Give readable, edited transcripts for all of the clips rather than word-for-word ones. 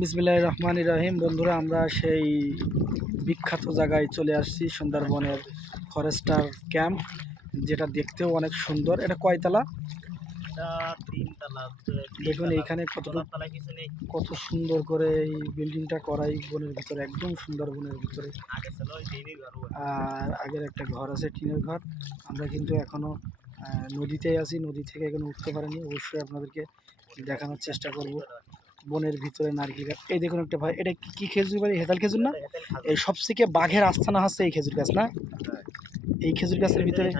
বিসমিল্লাহির রহমানির রহিম। বন্ধুরা, আমরা সেই বিখ্যাত জায়গায় চলে আসছি, সুন্দরবনের ফরেস্টার ক্যাম্প, যেটা দেখতেও অনেক সুন্দর। এটা কয়তলা? দেখুন এইখানে কত সুন্দর করে এই বিল্ডিংটা করাই বনের ভিতরে, একদম সুন্দরবনের ভিতরে। আর আগের একটা ঘর আছে, টিনের ঘর। আমরা কিন্তু এখনো নদীতেই আছি, নদী থেকে এখনো উঠতে পারিনি। অবশ্যই আপনাদেরকে দেখানোর চেষ্টা করব বনের ভিতরে নারকেল গাছ। এই দেখুন একটা ভাই, এটা কি খেজুর ভাই? হেতাল খেজুর না? এই সবথেকে বাঘের আস্তানা হচ্ছে এই খেজুর গাছ না? এই খেজুর গাছের ভিতরে,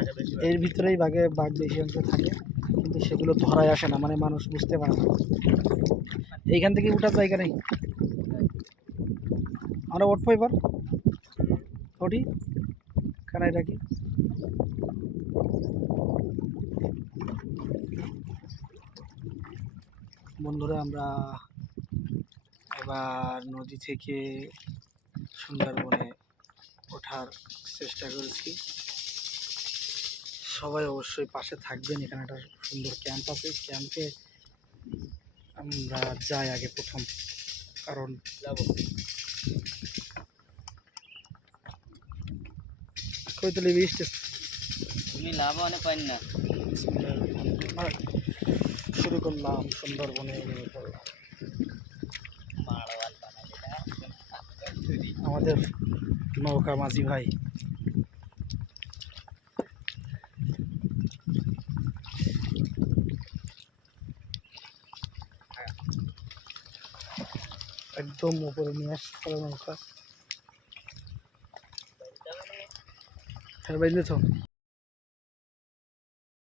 এর ভিতরেই বাঘ বেশি অংশ থাকে, কিন্তু সেগুলো ধরাই আসে না, মানে মানুষ বুঝতে পারে না। এইখান থেকে উঠার জায়গা নেই। আমরা উঠবো এবার, ওটি কানাই রাখি। বন্ধুরা, আমরা এবার নদী থেকে সুন্দরবনে ওঠার চেষ্টা করেছি। সবাই অবশ্যই পাশে থাকবেন। এখানে একটা সুন্দর ক্যাম্প আছে, ক্যাম্পে আমরা যাই আগে প্রথম, কারণ যাব কৈতলি বৃষ্টি তুমি লাভ অনেক পাই না। শুরু করলাম, সুন্দরবনে নেমে পড়লাম। আমাদের নৌকা মাঝি ভাই একদম উপরে নিয়ে আসতে নৌকা। হ্যাঁ, বাইলে তো